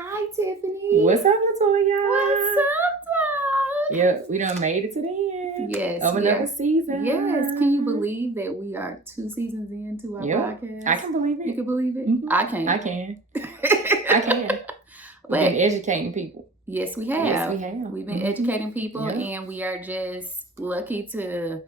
Hi, Tiffany. What's up, LaToya? What's up, dog? Yeah, we done made it to the end. Yes. Of another season. Yes. Can you believe that we are 2 seasons into our podcast? I can believe it. You can believe it? Mm-hmm. I can. I can. We've been educating people. Yes, we have. Yes, we have. We've been educating people, and we are just lucky to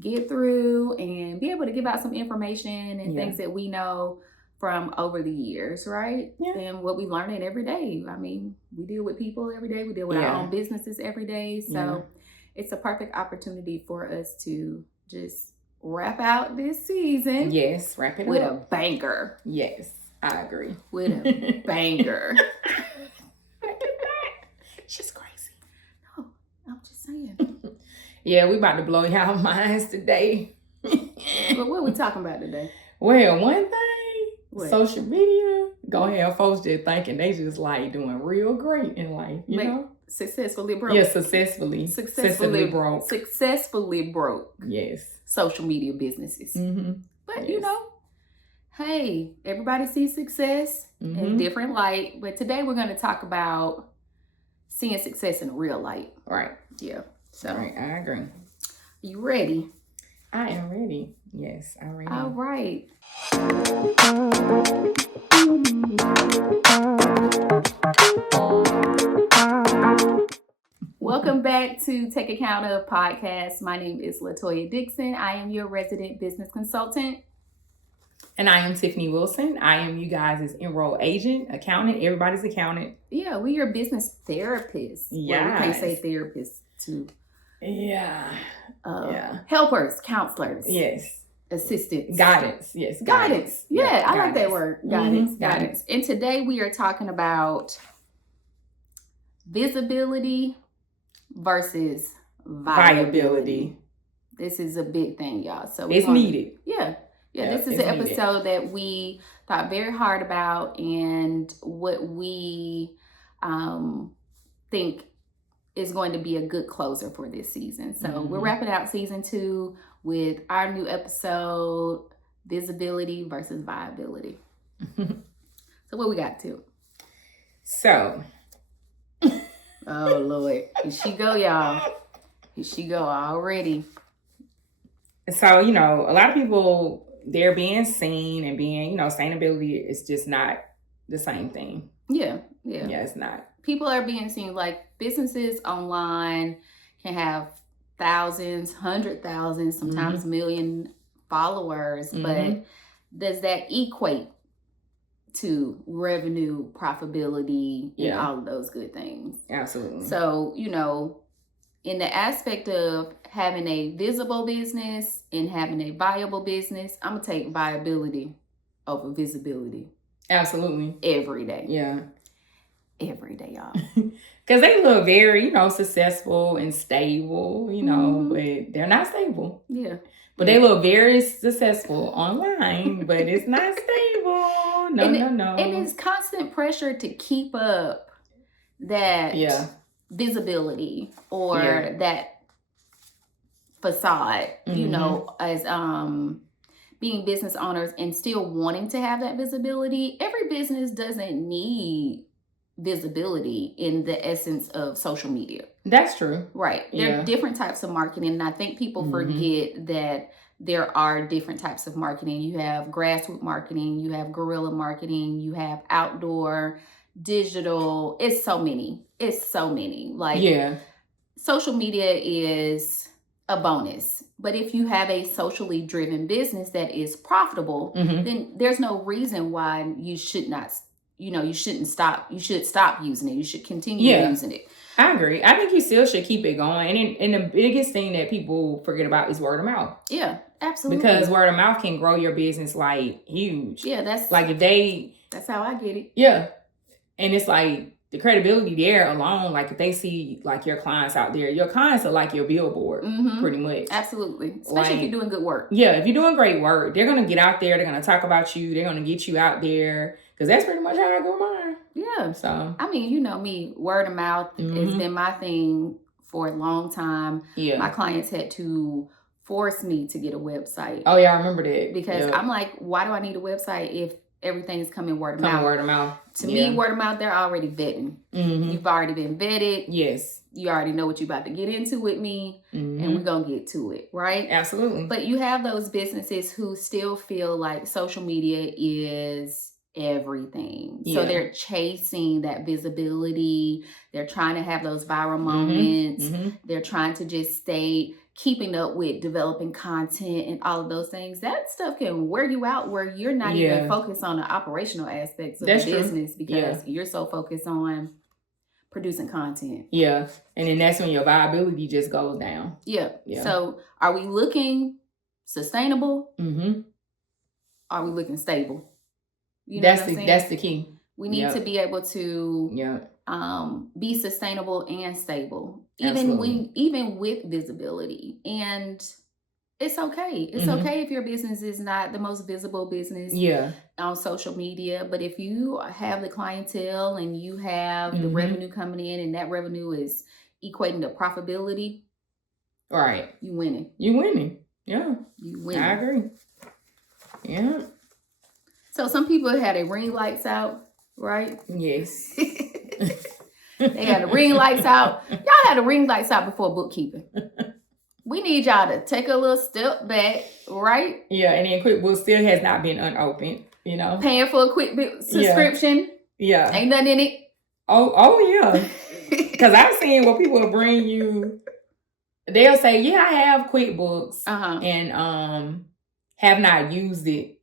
get through and be able to give out some information and things that we know from over the years, right? Yeah. And what we learn every day. I mean, we deal with people every day. We deal with our own businesses every day. So it's a perfect opportunity for us to just wrap out this season. Yes, wrap it with up. With a banger. Yes, I agree. With a banger. She's crazy. No, I'm just saying. Yeah, we about to blow y'all minds today. But what are we talking about today? Well, one thing. What? Social media, go ahead, folks just thinking they just like doing real great in life, you know? Successfully broke. Yeah, successfully broke. Successfully broke. Yes. Social media businesses. Mm-hmm. But you know, hey, everybody sees success in different light. But today we're going to talk about seeing success in real light. Right. Yeah. So right, I agree. You ready? I am ready. Yes, I'm ready. All right. Welcome back to Take Account Of podcast. My name is LaToya Dixon. I am your resident business consultant. And I am Tiffany Wilson. I am you guys' enrolled agent, accountant, everybody's accountant. Yeah, we're your business therapists. Yeah. Well, we can't say therapists too. Yeah. Helpers, counselors. Yes. Assistants. Guidance. Yes. Guidance. Yeah, I like that word. Guidance. Mm-hmm. Guidance. And today we are talking about visibility versus viability. This is a big thing, y'all. So it's needed. Yeah, this is an episode that we thought very hard about and what we think is going to be a good closer for this season. So we're wrapping out season 2 with our new episode, visibility versus viability. So what we got to? So. Oh, Lord. Here she go, y'all. Here she go already. So, you know, a lot of people, they're being seen and being, sustainability is just not the same thing. Yeah, it's not. People are being seen, like businesses online can have thousands, 100,000, sometimes million followers, but does that equate to revenue, profitability, and all of those good things? Absolutely. So, in the aspect of having a visible business and having a viable business, I'm going to take viability over visibility. Absolutely. Every day. Yeah. Every day, y'all. Because they look very, successful and stable, but they're not stable. Yeah. But they look very successful online, but it's not stable. No. And it's constant pressure to keep up that visibility or that facade, as being business owners and still wanting to have that visibility. Every business doesn't need visibility in the essence of social media. That's true. Right. There are different types of marketing, and I think people forget that there are different types of marketing. You have grassroots marketing, you have guerrilla marketing, you have outdoor, digital. It's so many. Like, social media is a bonus. But if you have a socially driven business that is profitable, then there's no reason why you should not, you shouldn't stop. You should stop using it. You should continue using it. I agree. I think you still should keep it going. And the biggest thing that people forget about is word of mouth. Yeah, absolutely. Because word of mouth can grow your business like huge. Yeah, that's like that's how I get it. Yeah. And it's like the credibility there alone, like if they see like your clients out there, your clients are like your billboard, pretty much. Absolutely. Especially if you're doing good work. Yeah, if you're doing great work, they're going to get out there. They're going to talk about you. They're going to get you out there. Because that's pretty much how I do mine. Yeah. So, I mean, you know me, word of mouth has been my thing for a long time. Yeah. My clients had to force me to get a website. Oh, yeah, I remember that. Because I'm like, why do I need a website everything is coming word of Coming mouth. word of mouth. To me, word of mouth, they're already vetting. You've already been vetted. Yes. You already know what you're about to get into with me, and we're going to get to it, right? Absolutely. But you have those businesses who still feel like social media is everything. Yeah. So they're chasing that visibility. They're trying to have those viral moments. They're trying to just stay keeping up with developing content and all of those things. That stuff can wear you out where you're not even focused on the operational aspects of the business because you're so focused on producing content. Yeah. And then that's when your viability just goes down. Yeah. So are we looking sustainable? Are we looking stable? You know that's the key. We need to be able to be sustainable and stable, even with visibility. And it's okay. It's okay if your business is not the most visible business on social media, but if you have the clientele and you have the revenue coming in, and that revenue is equating to profitability, right? You winning. Yeah, you winning. I agree. Yeah. So some people had their ring lights out, right? Yes. They had the ring lights out. Y'all had the ring lights out before bookkeeping. We need y'all to take a little step back, right? Yeah, and then QuickBooks still has not been unopened, you know. Paying for a QuickBooks subscription. Yeah. Ain't nothing in it. Oh yeah. Because I've seen where people will bring you, they'll say, yeah, I have QuickBooks and have not used it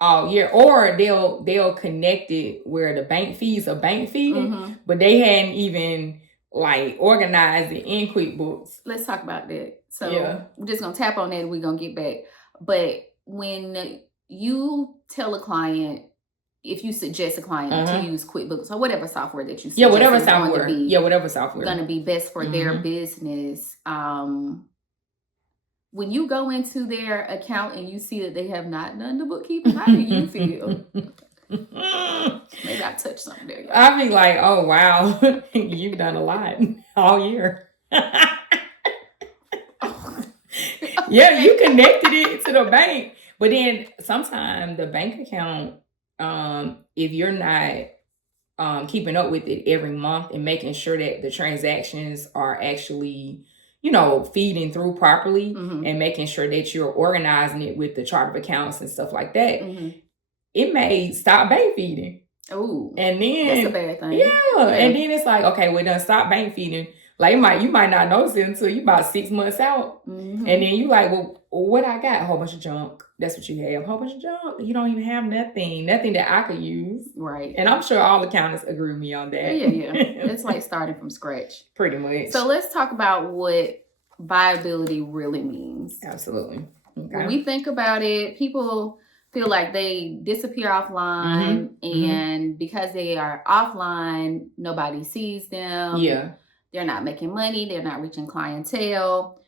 all year. Or they'll connect it where the bank fees are bank feeding, but they hadn't even like organized it in QuickBooks. Let's talk about that. So we're just going to tap on that and we're going to get back. But when you tell a client, if you suggest a client to use QuickBooks or whatever software that you suggest, whatever software going to be best for their business. When you go into their account and you see that they have not done the bookkeeping, how do you feel? Maybe I touched something there. I'd be like, oh wow, you've done a lot all year. Yeah, you connected it to the bank. But then sometimes the bank account, if you're not keeping up with it every month and making sure that the transactions are actually, feeding through properly and making sure that you're organizing it with the chart of accounts and stuff like that, it may stop bank feeding. Oh, and then that's a bad thing. Yeah, and then it's like, okay, we're done. Stop bank feeding. Like you might not notice it until you about 6 months out, and then you like, well, what I got? A whole bunch of junk. That's what you have. A whole bunch of junk. You don't even have nothing that I could use. Right. And I'm sure all accountants agree with me on that. Yeah. It's like starting from scratch. Pretty much. So let's talk about what viability really means. Absolutely. Okay. When we think about it, people feel like they disappear offline, and because they are offline, nobody sees them. Yeah. They're not making money. They're not reaching clientele.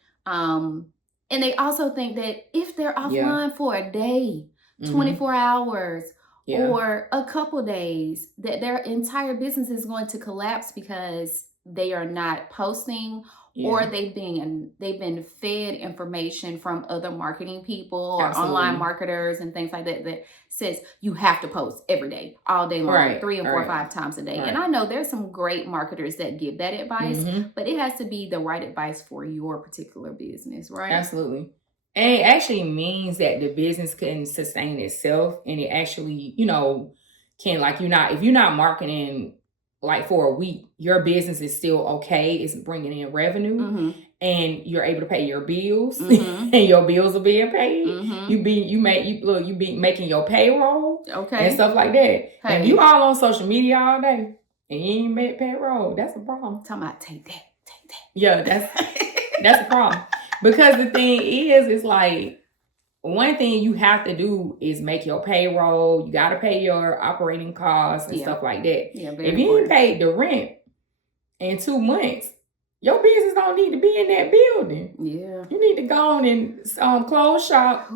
And they also think that if they're offline for a day, 24 hours, or a couple days, that their entire business is going to collapse because they are not posting or they've been fed information from other marketing people or online marketers and things like that that says you have to post every day, all day long, 3 and 4 or 5 times a day. And I know there's some great marketers that give that advice, but it has to be the right advice for your particular business, right? Absolutely. And it actually means that the business can sustain itself, and it actually, can, like, if you're not marketing like for a week, your business is still okay. It's bringing in revenue, and you're able to pay your bills, and your bills are being paid. You be making your payroll, and stuff like that. Hey. If you all on social media all day and you ain't make payroll, that's a problem. Talking about take that. Yeah, that's a problem. Because the thing is like, one thing you have to do is make your payroll. You got to pay your operating costs and stuff like that. Yeah, if you ain't paid the rent in 2 months, your business don't need to be in that building. Yeah. You need to go on and close shop,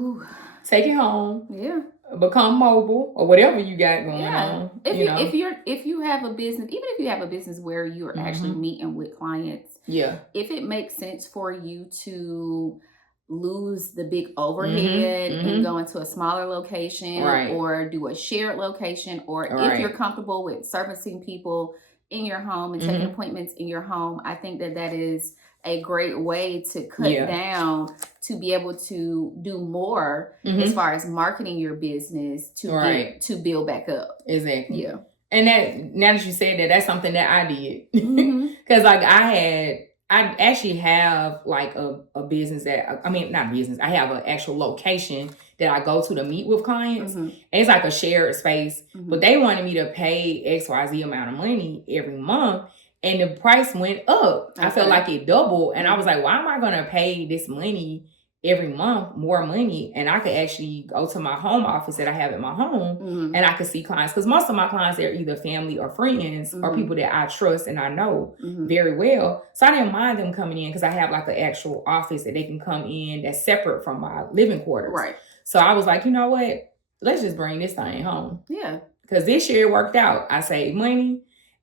take it home. Yeah. Become mobile or whatever you got going on. If you have a business, even if you have a business where you're actually meeting with clients, if it makes sense for you to lose the big overhead and go into a smaller location Right. or do a shared location, or if you're comfortable with servicing people in your home and taking appointments in your home, I think that that is a great way to cut down, to be able to do more as far as marketing your business to get to build back up. Exactly. Yeah. And that, now that you said that, that's something that I did. Because like I actually have like a business that, I mean, not business, I have an actual location that I go to meet with clients. And it's like a shared space, but they wanted me to pay XYZ amount of money every month. And the price went up. I felt like it doubled. And I was like, why am I going to pay this money every month, more money? And I could actually go to my home office that I have at my home and I could see clients. Because most of my clients, they're either family or friends or people that I trust and I know very well. So I didn't mind them coming in because I have like an actual office that they can come in that's separate from my living quarters. Right. So I was like, you know what? Let's just bring this thing home. Yeah. Because this year it worked out. I saved money.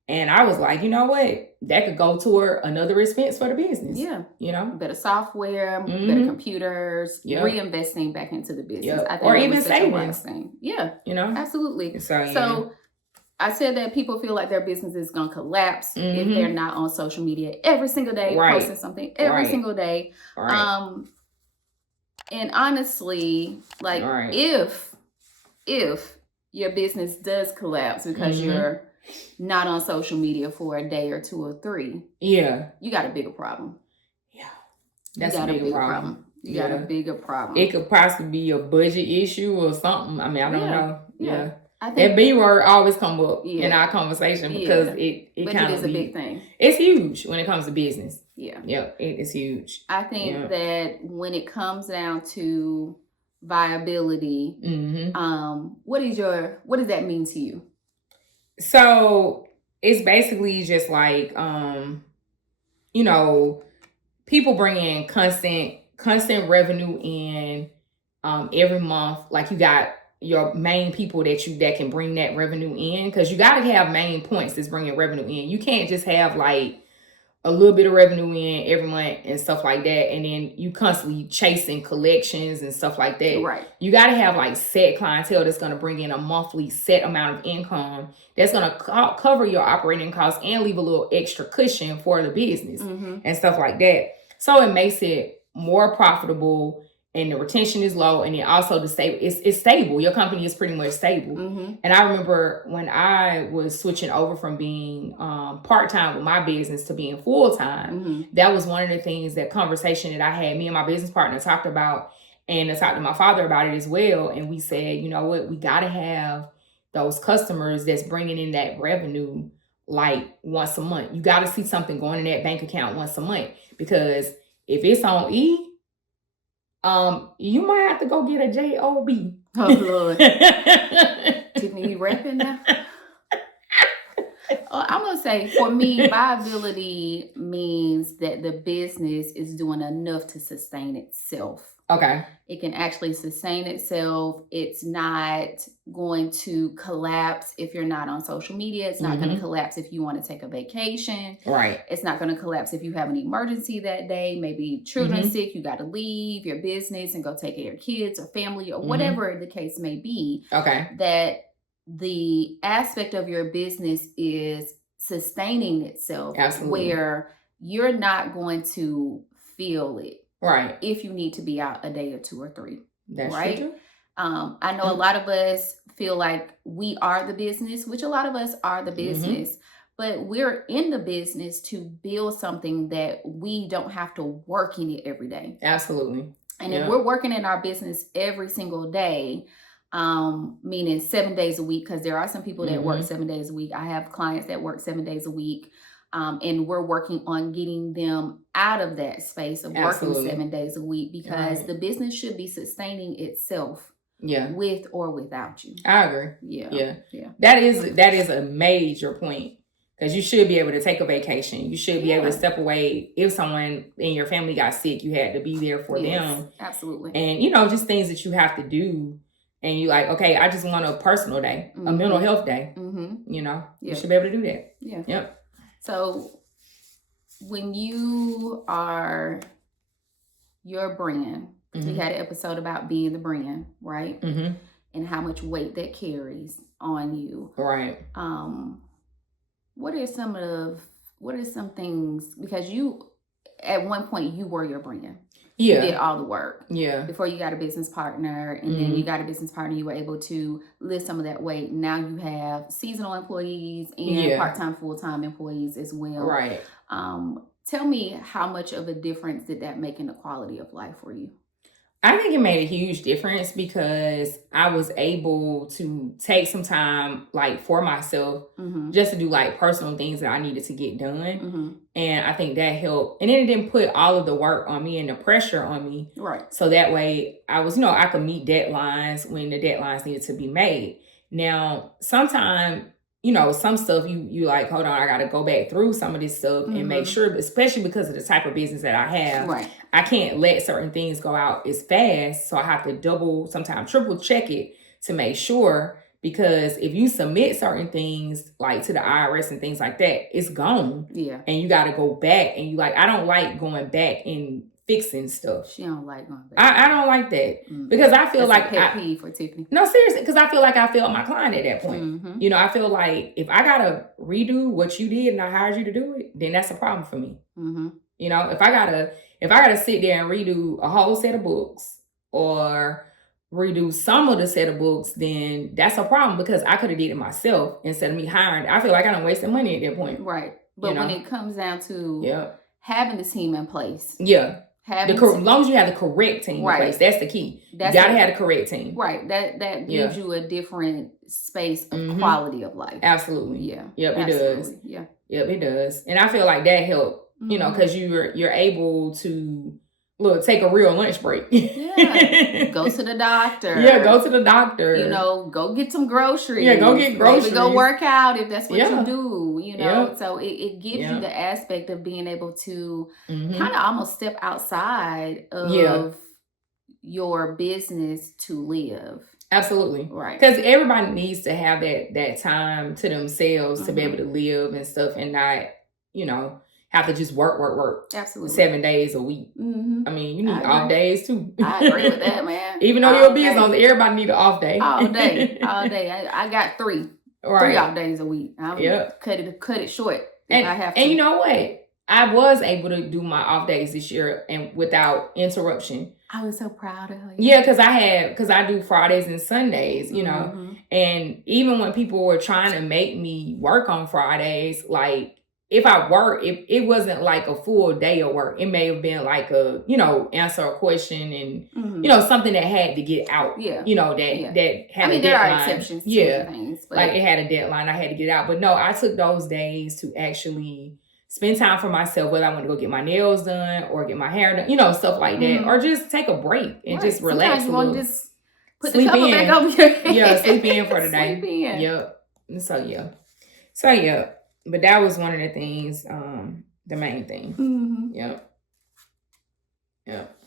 And I was like, you know what? That could go toward another expense for the business. Yeah. You know? Better software, better computers, reinvesting back into the business. I think or even savings. Yeah. You know? Absolutely. So, so I said that people feel like their business is going to collapse if they're not on social media every single day, posting something every single day. And honestly, like if your business does collapse because you're not on social media for a day or 2 or 3, you got a bigger problem. That's a bigger problem. You got a bigger problem. It could possibly be a budget issue or something. I mean, I don't know. I think that B word always come up in our conversation because it kind of is a big thing. It's huge when it comes to business. Yeah. It is huge. I think that when it comes down to viability, what does that mean to you? So it's basically just like, you know, people bring in constant revenue in every month. Like you got your main people that can bring that revenue in, because you got to have main points that's bringing revenue in. You can't just have like a little bit of revenue in every month and stuff like that, and then you constantly chasing collections and stuff like that. Right. You got to have like set clientele that's going to bring in a monthly set amount of income that's going to cover your operating costs and leave a little extra cushion for the business and stuff like that. So it makes it more profitable, and the retention is low, and then also the stable. It's stable. Your company is pretty much stable. And I remember when I was switching over from being part-time with my business to being full-time, that was one of the things, that conversation that I had, me and my business partner talked about, and I talked to my father about it as well. And we said, you know what, we got to have those customers that's bringing in that revenue like once a month. You got to see something going in that bank account once a month, because if it's on E, you might have to go get a job. Oh Lord. Tiffany, you rapping now? I'm gonna say, for me, viability means that the business is doing enough to sustain itself. Okay. It can actually sustain itself. It's not going to collapse if you're not on social media. It's not going to collapse if you want to take a vacation. Right. It's not going to collapse if you have an emergency that day. Maybe children sick, you got to leave your business and go take care of your kids or family or whatever the case may be. Okay. That the aspect of your business is sustaining itself. Absolutely. Where you're not going to feel it. Right. If you need to be out a day or 2 or 3. That's right. True. I know a lot of us feel like we are the business, which a lot of us are the business, but we're in the business to build something that we don't have to work in it every day. Absolutely. And if we're working in our business every single day, meaning 7 days a week, because there are some people that work 7 days a week. I have clients that work 7 days a week. And we're working on getting them out of that space of working 7 days a week, because the business should be sustaining itself with or without you. I agree. Yeah. That is a major point, because you should be able to take a vacation. You should be able to step away. If someone in your family got sick, you had to be there for them. Absolutely. And, just things that you have to do. And you like, okay, I just want a personal day, a mental health day. You should be able to do that. Yeah. Yep. So when you are your brand. We had an episode about being the brand, right? And how much weight that carries on you. Right. What are some things, because you, at one point, you were your brand. Yeah. You did all the work. Yeah. Before you got a business partner, and then you got a business partner, you were able to lift some of that weight. Now you have seasonal employees and part-time, full-time employees as well. Right. Tell me, how much of a difference did that make in the quality of life for you? I think it made a huge difference because I was able to take some time, like, for myself, just to do, like, personal things that I needed to get done. And I think that helped. And then it didn't put all of the work on me and the pressure on me. Right. So that way I was, I could meet deadlines when the deadlines needed to be made. Now, sometimes, some stuff you like, hold on, I got to go back through some of this stuff and make sure, especially because of the type of business that I have. Right. I can't let certain things go out as fast. So I have to double, sometimes triple check it to make sure, because if you submit certain things like to the IRS and things like that, it's gone. Yeah. And you got to go back, and I don't like going back and fixing stuff. She don't like going back. I don't like that because I feel That's like a pet peeve for Tiffany. No, seriously, because I feel like I failed my client at that point. I feel like if I gotta redo what you did and I hired you to do it, then that's a problem for me. If I gotta sit there and redo a whole set of books or redo some of the set of books, then that's a problem because I could have did it myself instead of me hiring. I feel like I done wasted money at that point. Right. But when it comes down to having the team in place. As long as you have the correct team in place, that's the key. You gotta have the correct team. Right. That gives you a different space of quality of life. Absolutely. Yeah. Yep, absolutely. It does. Yeah. Yep, it does. And I feel like that helped, because you're able to take a real lunch break. Go to the doctor. Go to the doctor. Go get some groceries. Go get groceries. Maybe go work out if that's what you do. So it gives you the aspect of being able to kind of almost step outside of your business to live. Absolutely. Right. Because everybody needs to have that time to themselves to be able to live and stuff, and not, have to just work. Absolutely. 7 days a week. I mean, you need off days too. I agree with that, man. Even though you're business owner, everybody need an off day. All day. I got 3. Right. 3 off days a week. I'm cut it short if I have to. And you know what? I was able to do my off days this year and without interruption. I was so proud of you. Yeah, because I do Fridays and Sundays, and even when people were trying to make me work on Fridays, like, if I work, it wasn't like a full day of work. It may have been like a, answer a question and, something that had to get out. Yeah. That had a deadline. There are exceptions to things. But like it had a deadline. I had to get out. But no, I took those days to actually spend time for myself, whether I want to go get my nails done or get my hair done, stuff like that. Or just take a break and just relax. Sometimes you want to just put the cover back over your head. Yeah, sleep in for the day. Sleep in. Yep. So, yeah. But that was one of the things, the main thing. Yep.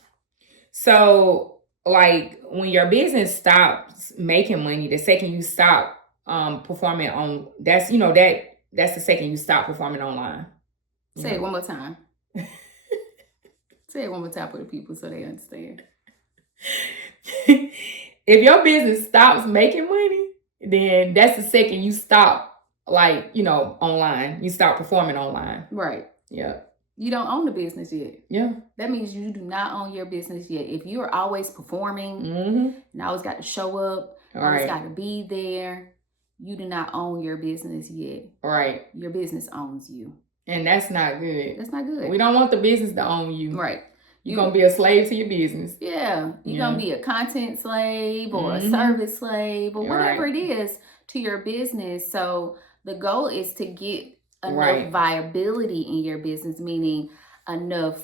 So, like, when your business stops making money, the second you stop performing on, that's the second you stop performing online. Say it one more time. Say it one more time for the people so they understand. If your business stops making money, then that's the second you stop, online. You start performing online. Right. Yeah. You don't own the business yet. Yeah. That means you do not own your business yet. If you're always performing and always got to show up, always got to be there, you do not own your business yet. Right. Your business owns you. And that's not good. That's not good. We don't want the business to own you. Right. You're going to be a slave to your business. Yeah. You're going to be a content slave or a service slave or whatever it is to your business. So the goal is to get enough viability in your business, meaning enough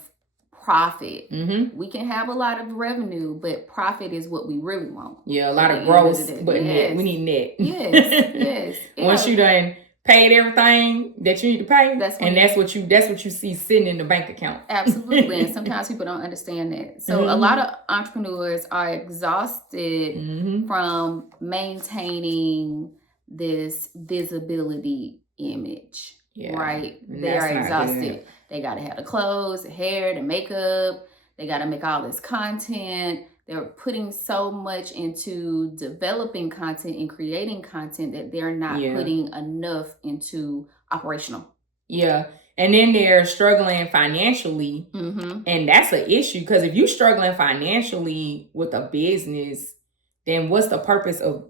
profit. We can have a lot of revenue, but profit is what we really want. Yeah, a lot of gross, but net. We need net. Yes. Once you done paid everything that you need to pay, that's what you see sitting in the bank account. Absolutely. And sometimes people don't understand that. So a lot of entrepreneurs are exhausted from maintaining this visibility image. Right? They are exhausted. They got to have the clothes, the hair, the makeup. They got to make all this content. They're putting so much into developing content and creating content that they're not putting enough into operational. Yeah. And then they're struggling financially. And that's an issue, because if you're struggling financially with a business, then what's the purpose of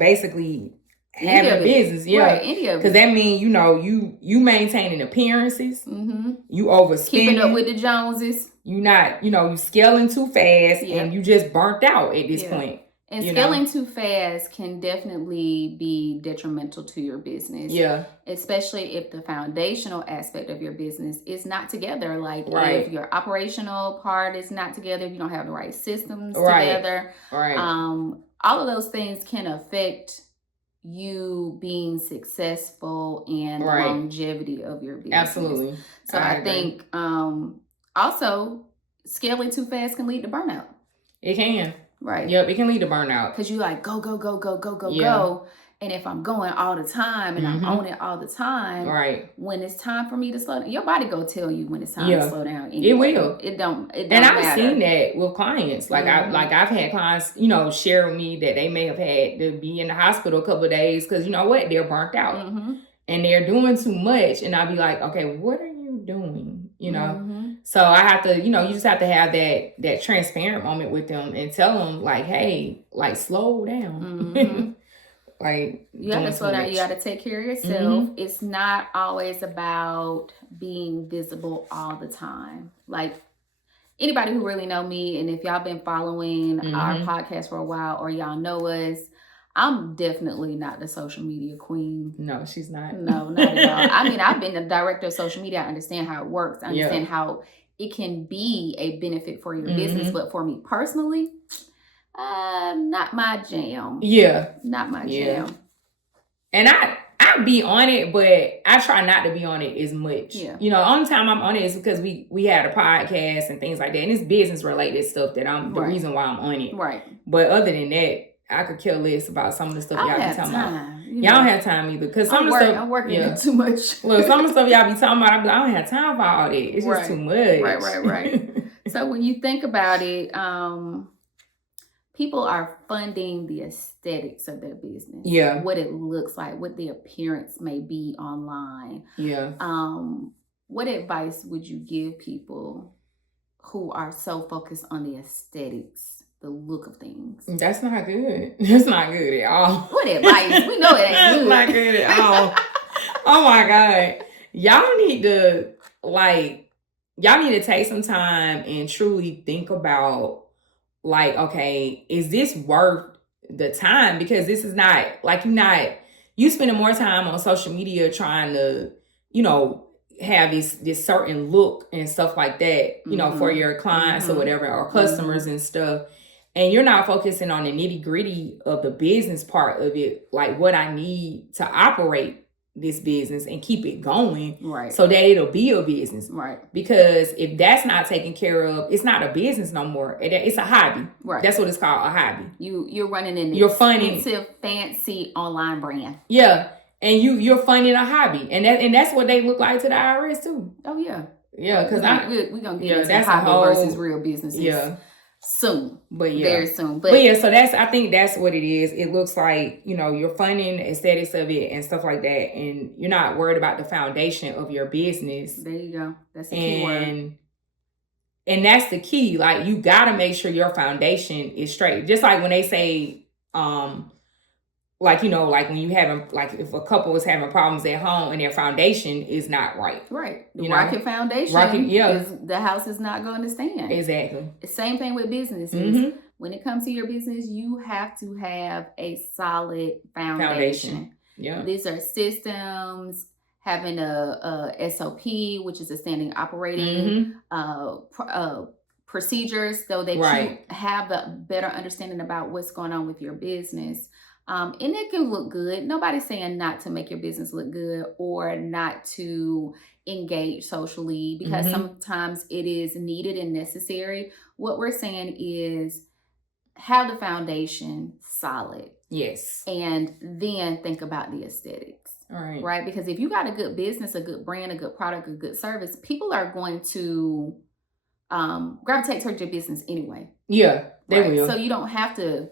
basically having a business? Right, any of it. Because that means, you maintaining appearances, you overspending, keeping up with the Joneses. You not, you scaling too fast, and you just burnt out at this point. And scaling too fast can definitely be detrimental to your business. Yeah. Especially if the foundational aspect of your business is not together. Like if your operational part is not together, if you don't have the right systems together. Right. All of those things can affect you being successful and longevity of your business. Absolutely. So I think also scaling too fast can lead to burnout. It can. Right. Yep, it can lead to burnout. Because you like go. And if I'm going all the time and I'm on it all the time, when it's time for me to slow down, your body go tell you when it's time to slow down. Anyway. It will. It don't and I've seen that with clients. Like I've had clients, share with me that they may have had to be in the hospital a couple of days because you know what, they're burnt out and they're doing too much. And I'll be like, okay, what are you doing? So I have to, you just have to have that transparent moment with them and tell them like, hey, like slow down. Like you have to slow down. You got to take care of yourself. It's not always about being visible all the time. Like anybody who really know me, and if y'all been following our podcast for a while or y'all know us, I'm definitely not the social media queen. No, she's not. No, not at all. I mean, I've been the director of social media. I understand how it works. I understand how it can be a benefit for your business. But for me personally, not my jam. Yeah. Not my jam. And I be on it, but I try not to be on it as much. Yeah. The only time I'm on it is because we had a podcast and things like that. And it's business related stuff that I'm the reason why I'm on it. Right. But other than that, I could care less about some of the stuff y'all be talking about. Y'all don't have time either. Because some of the stuff I'm working too much. Look, some of the stuff y'all be talking about, I don't have time for all that. It's just too much. Right. So when you think about it, people are funding the aesthetics of their business. Yeah. What it looks like, what the appearance may be online. Yeah. What advice would you give people who are so focused on the aesthetics, the look of things? That's not good. That's not good at all. What advice? We know it ain't good. Not good at all. Oh my God. Y'all need to take some time and truly think about like, okay, is this worth the time? Because this is not like you spending more time on social media trying to, have this certain look and stuff like that, for your clients or whatever, or customers and stuff. And you're not focusing on the nitty gritty of the business part of it, like what I need to operate this business and keep it going, right? So that it'll be a business, right? Because if that's not taken care of, it's not a business no more. It's a hobby, right? That's what it's called, a hobby. You're running an expensive, fancy online brand, and you're funding a hobby, and that's what they look like to the IRS too. Oh yeah, because we're gonna get into hobby versus real businesses. Soon, very soon. But so I think that's what it is. It looks like, you're funding the aesthetics of it and stuff like that. And you're not worried about the foundation of your business. There you go. That's the key word. And that's the key. Like, you got to make sure your foundation is straight. Just like when they say, like when you if a couple is having problems at home and their foundation is not right. Right. The rocket foundation the house is not going to stand. Exactly. Same thing with businesses. When it comes to your business, you have to have a solid foundation. Yeah. These are systems, having a SOP, which is a standing operating procedures, so that you have a better understanding about what's going on with your business. And it can look good. Nobody's saying not to make your business look good or not to engage socially, because sometimes it is needed and necessary. What we're saying is have the foundation solid. Yes. And then think about the aesthetics. All right. Right? Because if you got a good business, a good brand, a good product, a good service, people are going to gravitate towards your business anyway. Yeah, they right? will. So you don't have to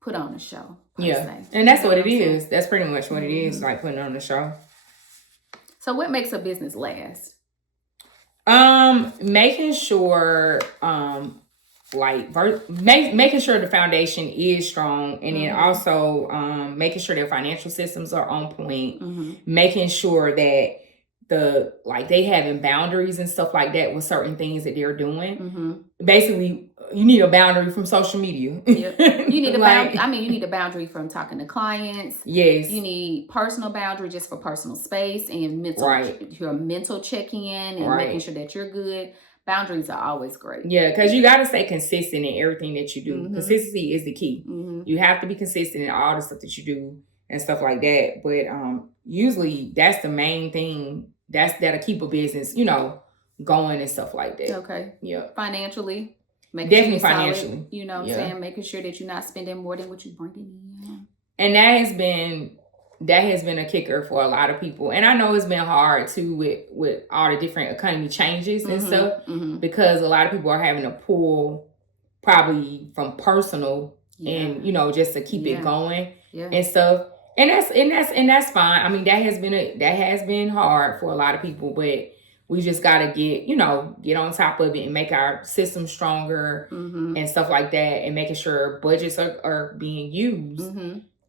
put on a show. Yeah, se. and that's You know what it I'm is. saying? That's pretty much what it is, Mhm. like putting on the show. So what makes a business last? Making sure, making sure the foundation is strong, and then also making sure their financial systems are on point, making sure that they having boundaries and stuff like that with certain things that they're doing. Basically, you need a boundary from social media. Yep. You need a boundary. I mean, you need a boundary from talking to clients. Yes. You need personal boundary just for personal space and mental, your mental checking in and making sure that you're good. Boundaries are always great. Yeah, because you got to stay consistent in everything that you do. Consistency is the key. You have to be consistent in all the stuff that you do and stuff like that. But usually that's the main thing that'll keep a business, going and stuff like that. Okay. Yeah. Financially. Definitely financially. Solid, you know what I'm saying? Making sure that you're not spending more than what you're bringing in. And that has been a kicker for a lot of people. And I know it's been hard too with all the different economy changes and stuff, because a lot of people are having to pull probably from personal and just to keep it going and stuff. And that's fine. I mean, that has been hard for a lot of people, but we just gotta get on top of it and make our system stronger and stuff like that, and making sure budgets are being used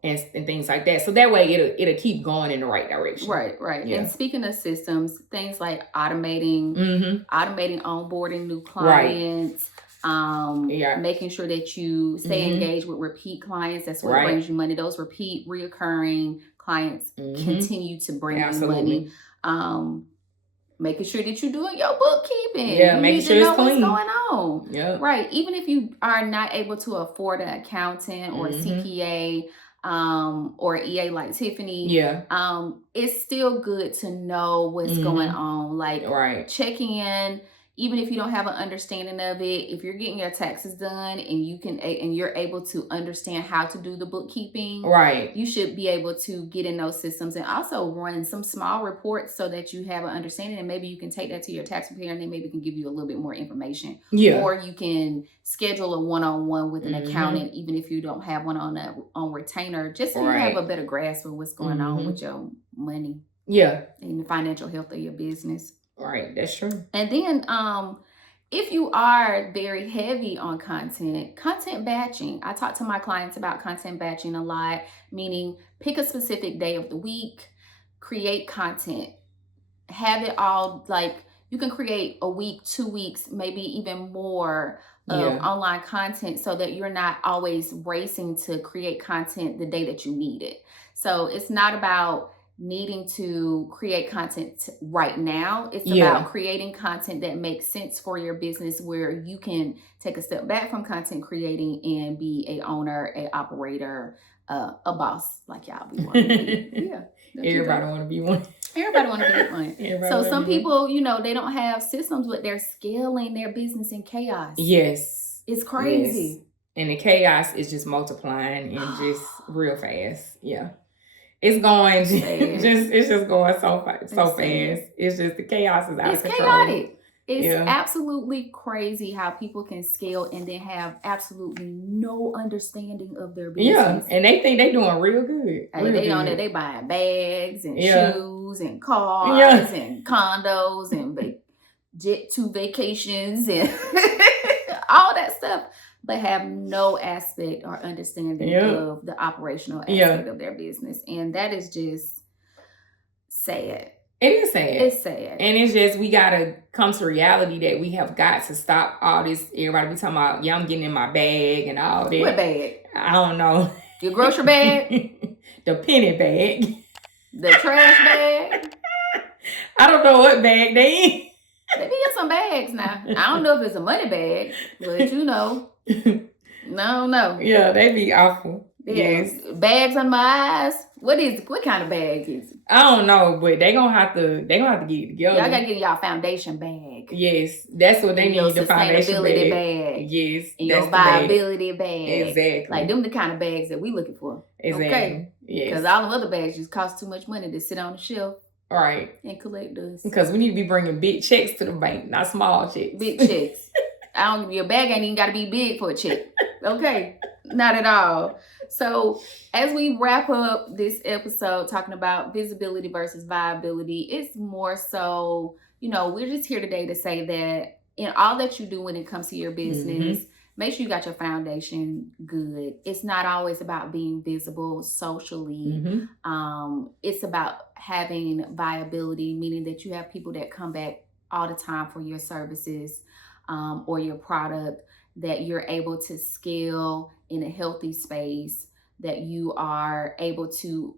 and things like that. So that way it'll keep going in the right direction. Right. Yeah. And speaking of systems, things like automating onboarding new clients, making sure that you stay engaged with repeat clients. That's what brings you money. Those reoccurring clients continue to bring you money. Making sure that you're doing your bookkeeping. Yeah, making sure it's clean. What's going on. Yeah. Right. Even if you are not able to afford an accountant or a CPA or EA like Tiffany, it's still good to know what's going on. Like checking in, even if you don't have an understanding of it, if you're getting your taxes done and you're able to understand how to do the bookkeeping, you should be able to get in those systems and also run some small reports so that you have an understanding, and maybe you can take that to your tax preparer and they maybe can give you a little bit more information. Or you can schedule a one-on-one with an accountant, even if you don't have one on retainer, just so you have a better grasp of what's going on with your money. Yeah. And the financial health of your business. Right, that's true. And then if you are very heavy on content batching. I talk to my clients about content batching a lot, meaning pick a specific day of the week, create content, have it all, like you can create a week, 2 weeks, maybe even more of online content so that you're not always racing to create content the day that you need it. So it's not about needing to create content right now. It's about creating content that makes sense for your business, where you can take a step back from content creating and be a owner, a operator, a boss, like y'all be wanting to be. Everybody want to be one. Everybody want to be one. So some people, they don't have systems, but they're scaling their business in chaos. Yes. It's crazy. Yes. And the chaos is just multiplying and just real fast. Yeah. It's going it's just going so fast. It's just the chaos is out of control. It's chaotic. It's absolutely crazy how people can scale and then have absolutely no understanding of their business. Yeah, and they think they're doing real good. They buying bags and shoes and cars and condos and jet to vacations and all that stuff, but have no aspect or understanding of the operational aspect of their business. And that is just sad. It is sad. It's sad. And it's just, we got to come to reality that we have got to stop all this. Everybody be talking about, I'm getting in my bag and all that. What bag? I don't know. Your grocery bag? The penny bag. The trash bag? I don't know what bag they in. They be in some bags now. I don't know if it's a money bag, but no. Yeah, they be awful. Yes. Bags on my eyes. What kind of bag is it? I don't know, but they gonna have to get it together. Y'all gotta get y'all foundation bag. Yes, that's what they need. The foundation bag. Yes, and your viability bag. Exactly. Like them, the kind of bags that we looking for. Exactly. Okay. Yes. Because all the other bags just cost too much money to sit on the shelf. All right. And collect us. Because we need to be bringing big checks to the bank, not small checks. Big checks. Your bag ain't even got to be big for a check. Okay. Not at all. So as we wrap up this episode talking about visibility versus viability, it's more so, we're just here today to say that in all that you do when it comes to your business, make sure you got your foundation good. It's not always about being visible socially. It's about having viability, meaning that you have people that come back all the time for your services or your product, that you're able to scale in a healthy space, that you are able to,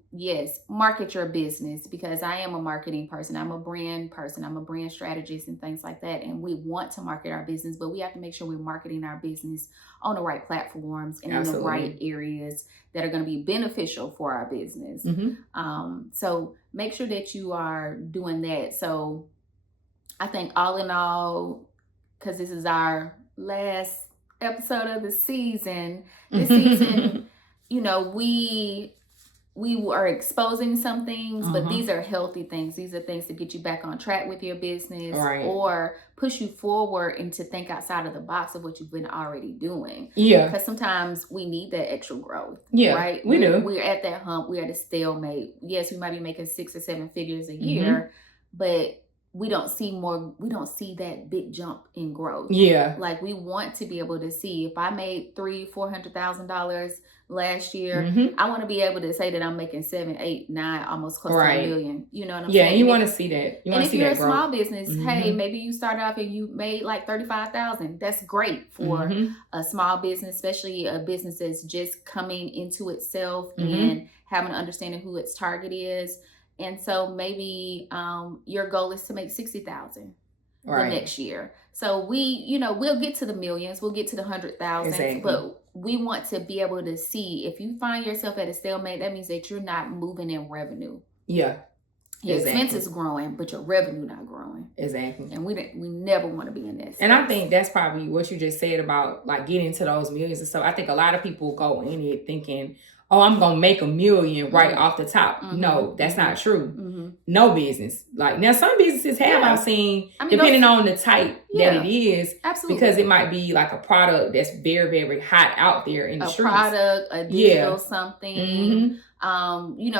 market your business, because I am a marketing person. I'm a brand person. I'm a brand strategist and things like that. And we want to market our business, but we have to make sure we're marketing our business on the right platforms and in the right areas that are going to be beneficial for our business. So make sure that you are doing that. So I think all in all, because this is our last episode of the season, we are exposing some things, but these are healthy things. These are things to get you back on track with your business, or push you forward and to think outside of the box of what you've been already doing. Yeah. Because sometimes we need that extra growth. Yeah. Right? We do. We're at that hump. We're at a stalemate. Yes, we might be making 6 or 7 figures a year, but we don't see that big jump in growth. Yeah. Like, we want to be able to see, if I made $300,000-$400,000 last year, I want to be able to say that I'm making 7, 8, 9, almost close to $1 million. You know what I'm saying? Yeah, you want to see that. You want to see that growth. And if you're a small business, hey, maybe you started off and you made like $35,000. That's great for a small business, especially a business that's just coming into itself and having an understanding who its target is. And so maybe your goal is to make $60,000 the next year. So we'll get to the millions, we'll get to the 100,000, but we want to be able to see, if you find yourself at a stalemate, that means that you're not moving in revenue. Yeah. Your expenses growing, but your revenue not growing. Exactly. And we never want to be in that space. And I think that's probably what you just said about like getting to those millions and stuff. I think a lot of people go in it thinking, oh, I'm going to make $1 million right off the top. No, that's not true. No business. Like, now some businesses have, I've seen, depending on the type that it is. Absolutely. Because it might be like a product that's very, very hot out there in the streets. A product, a digital something.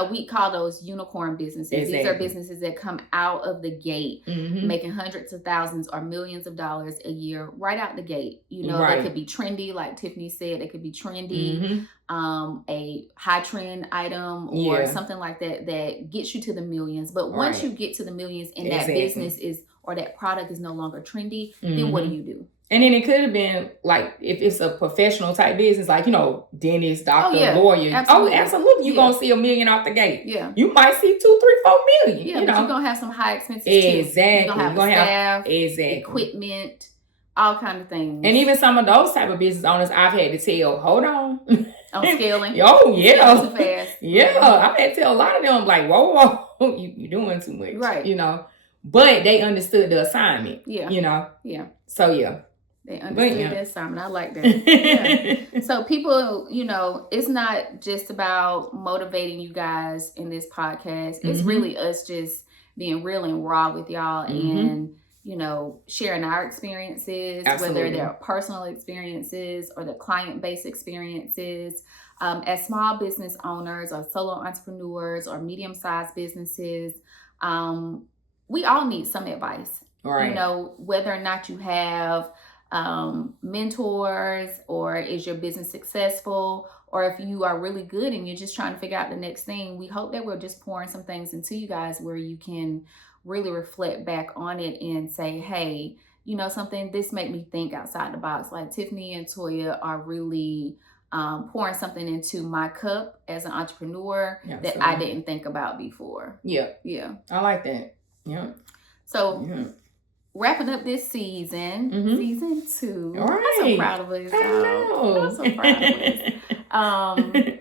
We call those unicorn businesses. Exactly. These are businesses that come out of the gate, making hundreds of thousands or millions of dollars a year right out the gate. They could be trendy, like Tiffany said. They could be trendy, a high trend item or something like that gets you to the millions. But once you get to the millions and that business or that product is no longer trendy, then what do you do? And then it could have been like, if it's a professional type business, like, dentist, doctor, lawyer. Absolutely. Oh, absolutely. You're going to see $1 million off the gate. Yeah. You might see 2, 3, 4 million. Yeah, but you're going to have some high expenses too. Exactly. You're going to have staff, equipment, all kind of things. And even some of those type of business owners, I've had to tell, hold on. I'm scaling. Oh, yeah. Too fast. Yeah. I've had to tell a lot of them, like, whoa, you're doing too much. Right. But they understood the assignment. Yeah. Yeah. So, yeah. They understood that assignment. I like that. Yeah. So people, it's not just about motivating you guys in this podcast. It's really us just being real and raw with y'all and, sharing our experiences, whether they're personal experiences or the client-based experiences. As small business owners or solo entrepreneurs or medium-sized businesses, we all need some advice. Right. Whether or not you have mentors, or is your business successful, or if you are really good and you're just trying to figure out the next thing, we hope that we're just pouring some things into you guys where you can really reflect back on it and say, hey, something, this made me think outside the box. Like Tiffany and Toya are really pouring something into my cup as an entrepreneur that I didn't think about before. Yeah. Yeah. I like that. Yeah. So wrapping up this season, season 2. All right. I'm so proud of us, y'all. I'm so proud of us.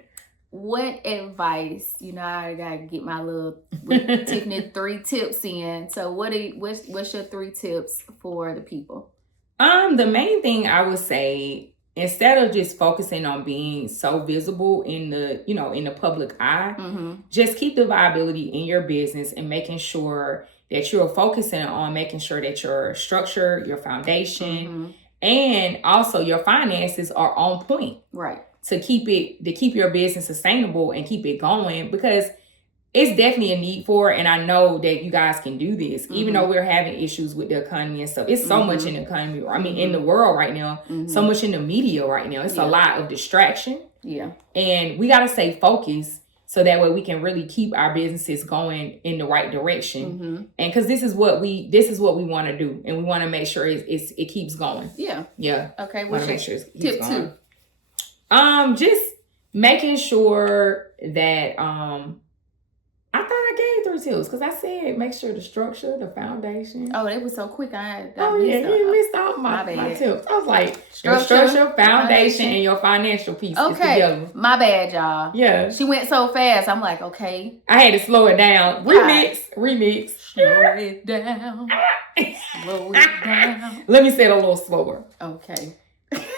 What advice, I gotta get my little Tiffany 3 tips in. So what's your 3 tips for the people? The main thing I would say, instead of just focusing on being so visible in the, in the public eye, just keep the viability in your business and making sure that you're focusing on making sure that your structure, your foundation, and also your finances are on point. Right. To keep your business sustainable and keep it going, because it's definitely a need for it. And I know that you guys can do this, even though we're having issues with the economy and stuff. It's so much in the economy. I mean, in the world right now, so much in the media right now. It's a lot of distraction. Yeah. And we got to stay focused so that way we can really keep our businesses going in the right direction. And because this is what we want to do. And we want to make sure it keeps going. Yeah. Yeah. Okay. What's make sure it keeps tip going. 2? Just making sure that, I thought I gave 3 tips because I said make sure the structure, the foundation. Oh, it was so quick. You missed all my tips. I was like, your structure, foundation, and your financial piece is together. My bad, y'all. Yeah. She went so fast. I'm like, okay. I had to slow it down. Remix. Slow it down. Slow it down. Let me say it a little slower. Okay.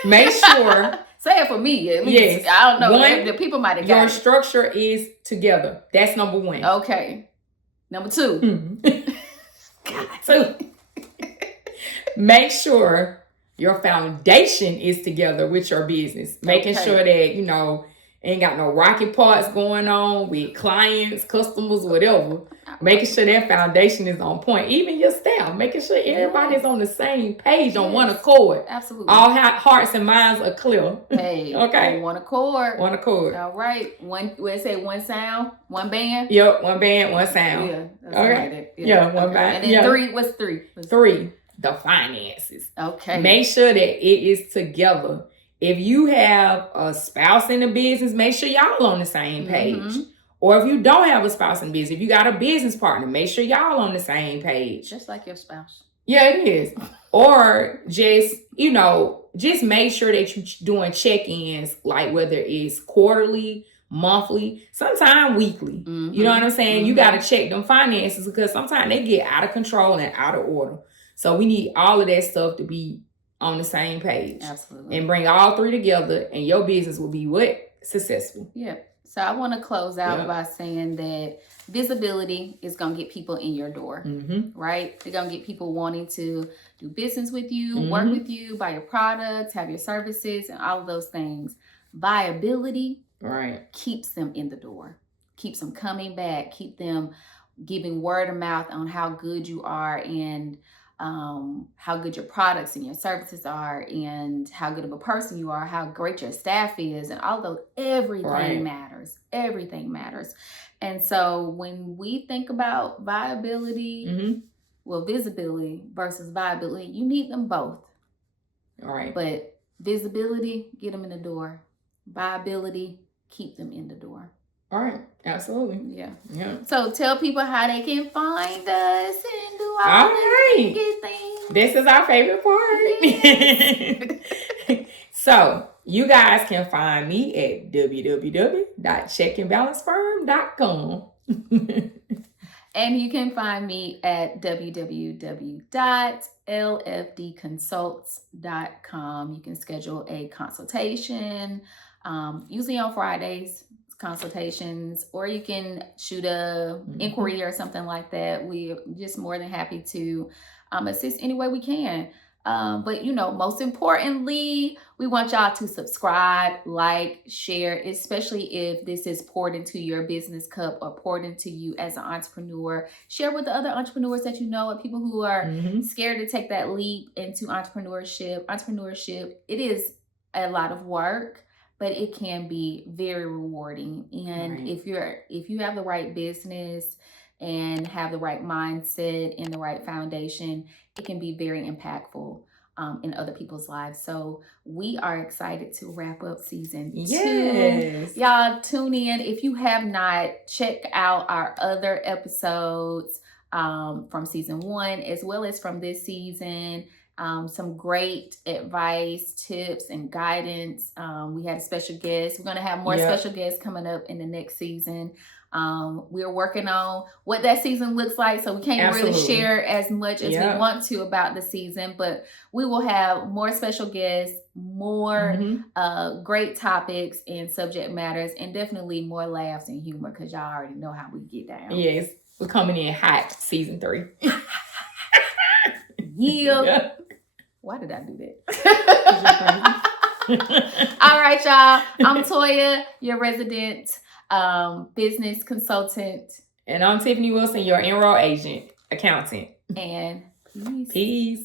Make sure. Say it for me. Yes. I don't know. The people might have got your structure is together. That's number 1. Okay. Number 2. God. 2. Make sure your foundation is together with your business. Making sure that, ain't got no rocket parts going on with clients, customers, whatever. Making sure that foundation is on point. Even your staff. Making sure everybody's on the same page, on one accord. Absolutely. All hearts and minds are clear. Hey. Okay. On one accord. One accord. All right. One sound, one band. Yep. One band, one sound. Yeah. That's okay. Yeah. One band. And then 3. What's 3? 3. The finances. Okay. Make sure that it is together. If you have a spouse in the business, make sure y'all on the same page. Or if you don't have a spouse in the business, if you got a business partner, make sure y'all on the same page. Just like your spouse. Yeah, it is. Or just, just make sure that you're doing check-ins, like whether it's quarterly, monthly, sometimes weekly. You know what I'm saying? You got to check them finances because sometimes they get out of control and out of order. So we need all of that stuff to be on the same page. Absolutely. And bring all 3 together and your business will be what? Successful. Yeah. So I want to close out by saying that visibility is going to get people in your door, right? They're going to get people wanting to do business with you, work with you, buy your products, have your services, and all of those things. Viability keeps them in the door, keeps them coming back, keep them giving word of mouth on how good you are and how good your products and your services are and how good of a person you are, how great your staff is, and although everything matters, And so when we think about viability, visibility versus viability, you need them both. All right. But visibility, get them in the door. Viability, keep them in the door. All right. Absolutely. Yeah. So tell people how they can find us and do all these things. This is our favorite part. Yes. So you guys can find me at www.checkandbalancefirm.com. And you can find me at www.lfdconsults.com. You can schedule a consultation, usually on Fridays. Consultations, or you can shoot a inquiry or something like that. We're just more than happy to assist any way we can. But most importantly, we want y'all to subscribe, like, share, especially if this is poured into your business cup or poured into you as an entrepreneur. Share with the other entrepreneurs that you know, or people who are scared to take that leap into entrepreneurship. Entrepreneurship, it is a lot of work, but it can be very rewarding. And if you have the right business and have the right mindset and the right foundation, it can be very impactful in other people's lives. So we are excited to wrap up season 2. Y'all tune in. If you have not, check out our other episodes from season 1 as well as from this season. Some great advice, tips, and guidance. We had a special guest. We're going to have more special guests coming up in the next season. We're working on what that season looks like, so we can't really share as much as we want to about the season, but we will have more special guests more Mhm. great topics and subject matters, and definitely more laughs and humor because y'all already know how we get down. Yes, we're coming in hot, season 3. Yeah. Why did I do that? All right, y'all. I'm Toya, your resident business consultant. And I'm Tiffany Wilson, your enroll agent, accountant. And Peace.